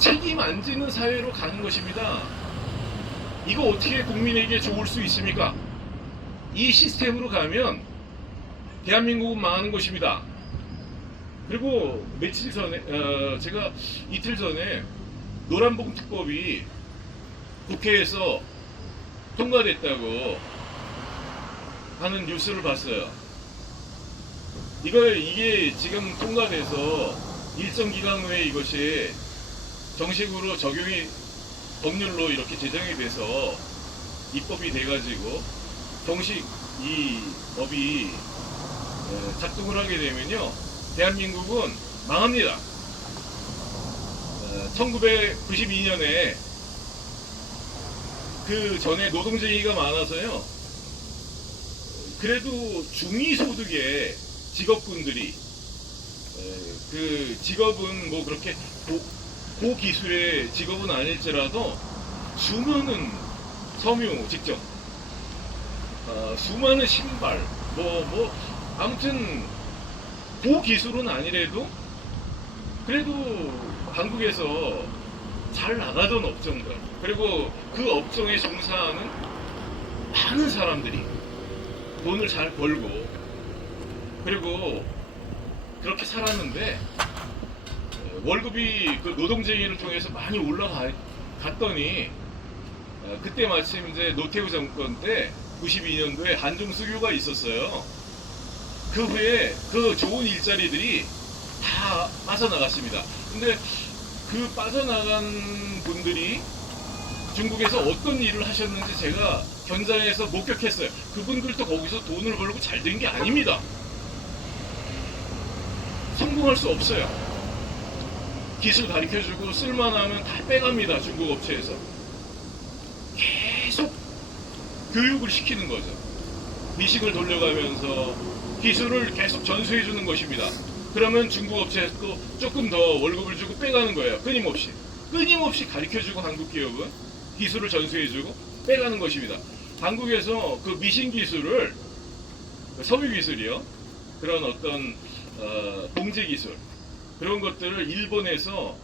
책임 안 지는 사회로 가는 것입니다. 이거 어떻게 국민에게 좋을 수 있습니까? 이 시스템으로 가면 대한민국은 망하는 것입니다. 그리고 며칠 전에 제가 이틀 전에 노란봉투법이 국회에서 통과됐다고 하는 뉴스를 봤어요. 이게 지금 통과돼서 일정 기간 후에 이것이 정식으로 적용이 법률로 이렇게 제정이 돼서 입법이 돼가지고 정식 이 법이 작동을 하게 되면요, 대한민국은 망합니다. 1992년에 그 전에 노동쟁의가 많아서요, 그래도 중위소득의 직업군들이 그 직업은 뭐 그렇게 고기술의 직업은 아닐지라도 수많은 섬유 직접, 수많은 신발, 아무튼 고기술은 아니래도 그래도 한국에서 잘 나가던 업종들, 그리고 그 업종에 종사하는 많은 사람들이 돈을 잘 벌고 그리고 그렇게 살았는데, 월급이 그 노동쟁의를 통해서 많이 올라갔더니 그때 마침 이제 노태우 정권 때 92년도에 한중수교가 있었어요. 그 후에 그 좋은 일자리들이 다 빠져나갔습니다. 근데 그 빠져나간 분들이 중국에서 어떤 일을 하셨는지 제가 현장에서 목격했어요. 그분들도 거기서 돈을 벌고 잘 된 게 아닙니다. 성공할 수 없어요. 기술 가르쳐주고 쓸만하면 다 빼갑니다. 중국 업체에서. 계속 교육을 시키는 거죠. 미식을 돌려가면서 기술을 계속 전수해주는 것입니다. 그러면 중국 업체에서도 조금 더 월급을 주고 빼가는 거예요. 끊임없이 가르쳐주고 한국 기업은 기술을 전수해주고 빼가는 것입니다. 한국에서 그 미신 기술을, 섬유 기술이요, 그런 어떤 봉제 기술, 그런 것들을 일본에서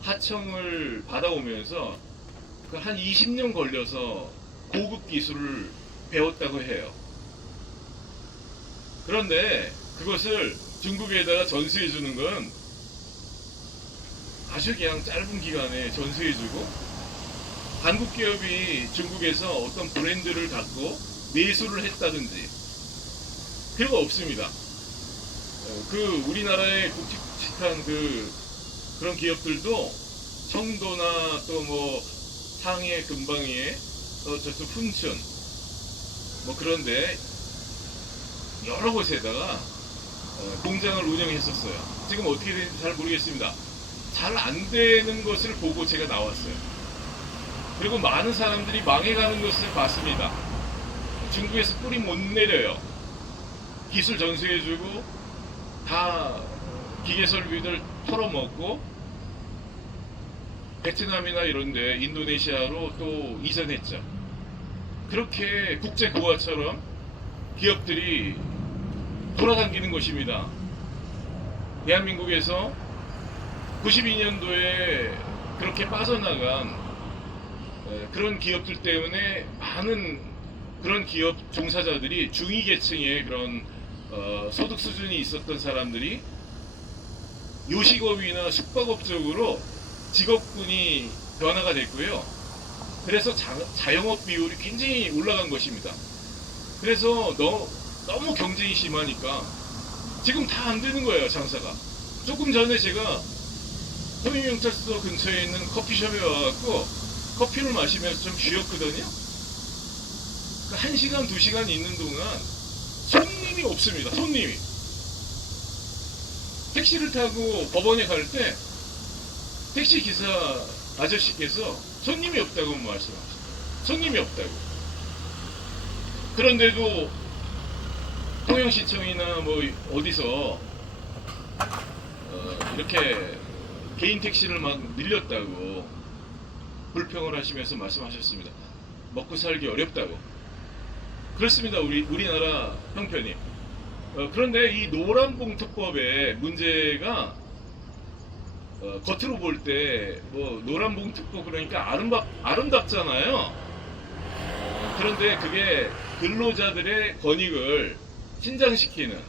하청을 받아오면서 그 한 20년 걸려서 고급 기술을 배웠다고 해요. 그런데 그것을 중국에다가 전수해 주는 건 아주 그냥 짧은 기간에 전수해 주고, 한국 기업이 중국에서 어떤 브랜드를 갖고 매수를 했다든지 필요가 없습니다. 그 우리나라의 굵직굵직한 그런 기업들도 청도나 또 뭐 상해 근방위에 저쪽 훈춘 뭐 그런데 여러 곳에다가 공장을 운영했었어요. 지금 어떻게 되는지 잘 모르겠습니다. 잘 안 되는 것을 보고 제가 나왔어요. 그리고 많은 사람들이 망해가는 것을 봤습니다. 중국에서 뿌리 못 내려요. 기술 전수해주고 다 기계설비들 털어먹고 베트남이나 이런데 인도네시아로 또 이전했죠. 그렇게 국제고아처럼 기업들이 돌아다니는 것입니다. 대한민국에서 92년도에 그렇게 빠져나간 그런 기업들 때문에 많은 그런 기업 종사자들이 중위계층의 그런 소득 수준이 있었던 사람들이 요식업이나 숙박업 쪽으로 직업군이 변화가 됐고요. 그래서 자영업 비율이 굉장히 올라간 것입니다. 그래서 너무 경쟁이 심하니까 지금 다 안 되는 거예요, 장사가. 조금 전에 제가 서민경찰서 근처에 있는 커피숍에 와갖고 커피를 마시면서 좀 쉬었거든요. 1시간, 2시간 있는 동안 손님이 없습니다. 손님이. 택시를 타고 법원에 갈 때 택시 기사 아저씨께서 손님이 없다고 말씀하셨어요. 손님이 없다고. 그런데도 통영시청이나 뭐 어디서 이렇게 개인 택시를 막 늘렸다고 불평을 하시면서 말씀하셨습니다. 먹고 살기 어렵다고. 그렇습니다. 우리나라 형편이. 그런데 이 노란봉투법의 문제가 겉으로 볼 때 뭐 노란 봉투법 그러니까 아름답잖아요. 그런데 그게 근로자들의 권익을 신장시키는,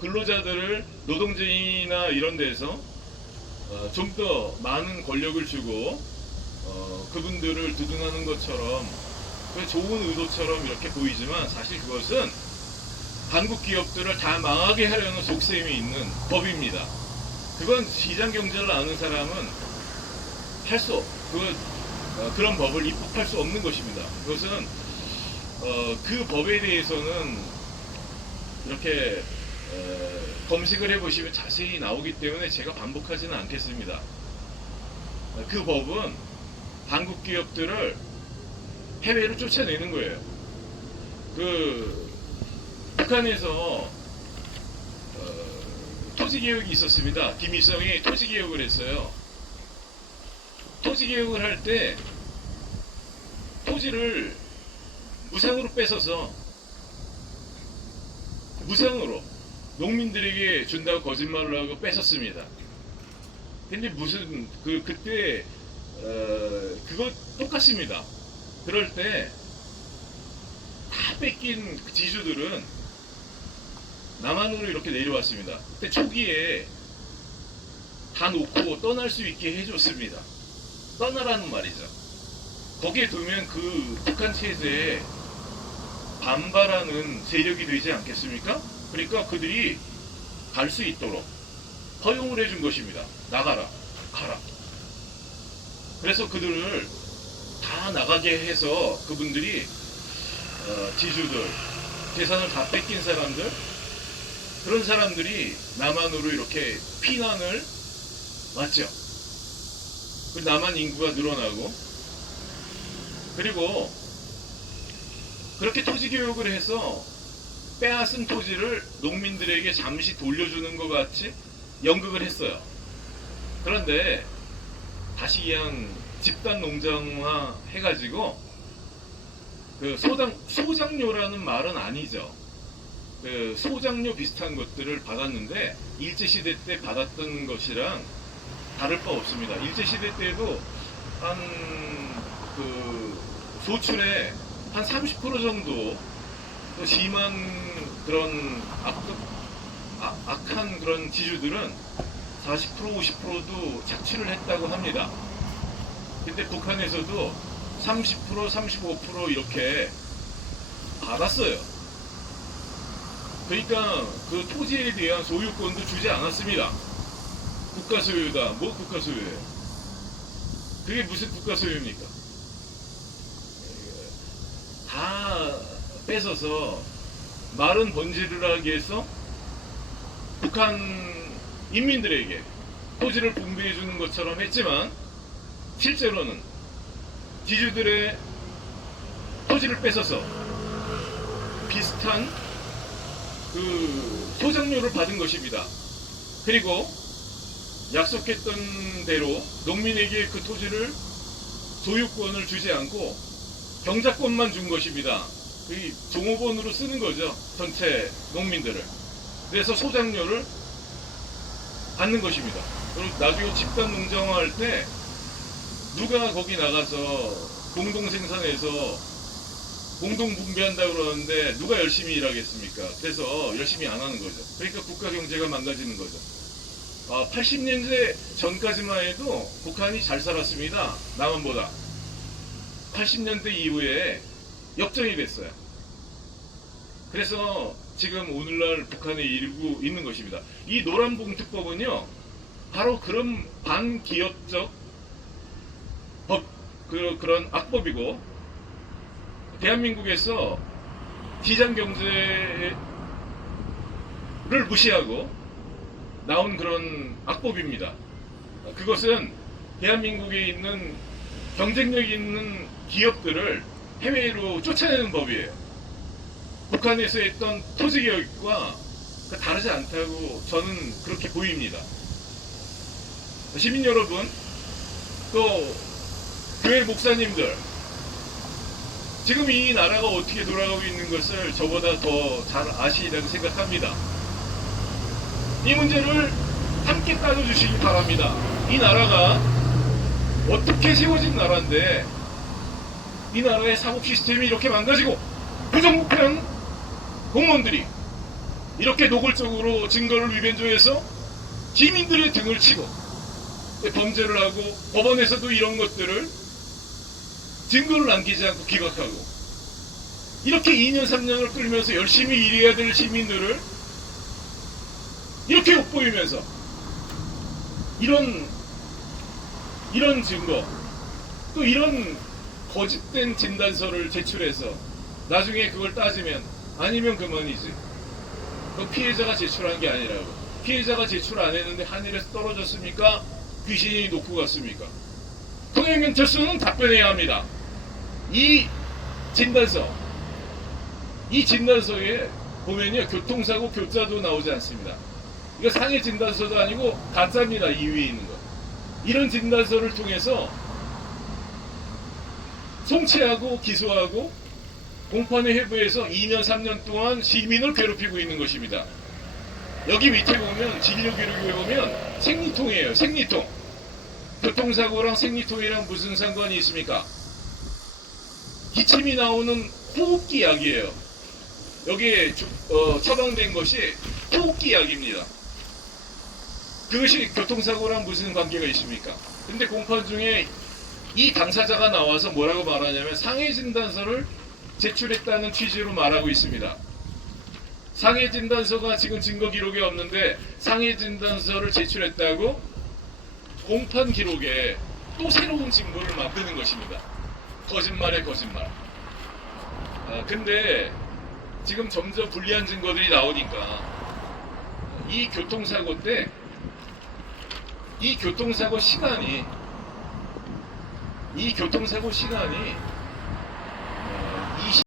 근로자들을 노동쟁이나 이런 데서 좀 더 많은 권력을 주고 그분들을 두둔하는 것처럼, 그 좋은 의도처럼 이렇게 보이지만 사실 그것은 한국 기업들을 다 망하게 하려는 속셈이 있는 법입니다. 그건 시장 경제를 아는 사람은 그런 법을 입법할 수 없는 것입니다. 그것은 그 법에 대해서는 이렇게 검색을 해보시면 자세히 나오기 때문에 제가 반복하지는 않겠습니다. 그 법은 한국 기업들을 해외로 쫓아내는 거예요. 그 북한에서 토지개혁이 있었습니다. 김일성이 토지개혁을 했어요. 토지개혁을 할 때 토지를 무상으로 뺏어서, 무상으로 농민들에게 준다고 거짓말을 하고 뺏었습니다. 근데 무슨 그때 그거 똑같습니다. 그럴 때 다 뺏긴 지주들은 남한으로 이렇게 내려왔습니다. 근데 초기에 다 놓고 떠날 수 있게 해줬습니다. 떠나라는 말이죠. 거기에 두면 그 북한 체제에 반발하는 세력이 되지 않겠습니까? 그러니까 그들이 갈 수 있도록 허용을 해준 것입니다. 나가라, 가라. 그래서 그들을 다 나가게 해서 그분들이 지주들, 재산을 다 뺏긴 사람들, 그런 사람들이 남한으로 이렇게 피난을 왔죠. 그 남한 인구가 늘어나고, 그리고 그렇게 토지 교육을 해서 빼앗은 토지를 농민들에게 잠시 돌려주는 것 같이 연극을 했어요. 그런데 다시 그냥 집단 농장화 해가지고, 그 소장료라는 말은 아니죠. 그 소장료 비슷한 것들을 받았는데 일제시대 때 받았던 것이랑 다를 바 없습니다. 일제시대 때도 그 소출의 한 30% 정도 또 심한 그런 악한 그런 지주들은 40% 50%도 착취를 했다고 합니다. 근데 북한에서도 30% 35% 이렇게 받았어요. 그러니까 그 토지에 대한 소유권도 주지 않았습니다. 국가 소유다. 뭐 국가 소유예요? 그게 무슨 국가 소유입니까? 다 뺏어서 마른 번지를 하기 위해서 북한 인민들에게 토지를 분배해 주는 것처럼 했지만, 실제로는 지주들의 토지를 뺏어서 비슷한 그 소장료를 받은 것입니다. 그리고 약속했던 대로 농민에게 그 토지를 소유권을 주지 않고 경작권만 준 것입니다. 그 종업원으로 쓰는 거죠, 전체 농민들을. 그래서 소장료를 받는 것입니다. 그리고 나중에 집단 농장화할 때 누가 거기 나가서 공동 생산해서 공동 분배한다고 그러는데 누가 열심히 일하겠습니까? 그래서 열심히 안 하는 거죠. 그러니까 국가 경제가 망가지는 거죠. 80년대 전까지만 해도 북한이 잘 살았습니다. 남한보다. 80년대 이후에 역전이 됐어요. 그래서 지금 오늘날 북한에 이르고 있는 것입니다. 이 노란봉투법은요, 바로 그런 반기업적 그런 악법이고, 대한민국에서 시장 경제를 무시하고 나온 그런 악법입니다. 그것은 대한민국에 있는 경쟁력 있는 기업들을 해외로 쫓아내는 법이에요. 북한에서 했던 토지개혁과 다르지 않다고 저는 그렇게 보입니다. 시민 여러분, 또 교회 목사님들, 지금 이 나라가 어떻게 돌아가고 있는 것을 저보다 더 잘 아시리라고 생각합니다. 이 문제를 함께 따져주시기 바랍니다. 이 나라가 어떻게 세워진 나라인데 이 나라의 사법 시스템이 이렇게 망가지고 부정부패한 공무원들이 이렇게 노골적으로 증거를 위변조해서 시민들의 등을 치고 범죄를 하고 법원에서도 이런 것들을 증거를 남기지 않고 기각하고 이렇게 2년 3년을 끌면서 열심히 일해야 될 시민들을 이렇게 욕보이면서 이런 증거 또 이런 거짓된 진단서를 제출해서 나중에 그걸 따지면 아니면 그만이지. 그 피해자가 제출한 게 아니라고. 피해자가 제출 안 했는데 하늘에서 떨어졌습니까? 귀신이 놓고 갔습니까? 통행경찰서는 답변해야 합니다. 이 진단서에 보면요 교통사고 교자도 나오지 않습니다. 이거 상해 진단서도 아니고 가짜입니다. 2위에 있는 거. 이런 진단서를 통해서 송치하고 기소하고 공판에 회부해서 2년 3년 동안 시민을 괴롭히고 있는 것입니다. 여기 밑에 보면 진료 기록에 보면 생리통이에요. 생리통. 교통사고랑 생리통이랑 무슨 상관이 있습니까? 기침이 나오는 호흡기 약이에요. 여기에 처방된 것이 호흡기 약입니다. 그것이 교통사고랑 무슨 관계가 있습니까? 근데 공판 중에 이 당사자가 나와서 뭐라고 말하냐면 상해진단서를 제출했다는 취지로 말하고 있습니다. 상해진단서가 지금 증거 기록에 없는데 상해진단서를 제출했다고 공판 기록에 또 새로운 증거를 만드는 것입니다. 거짓말에 거짓말. 근데 지금 점점 불리한 증거들이 나오니까 이 교통사고 때 이 교통사고 시간이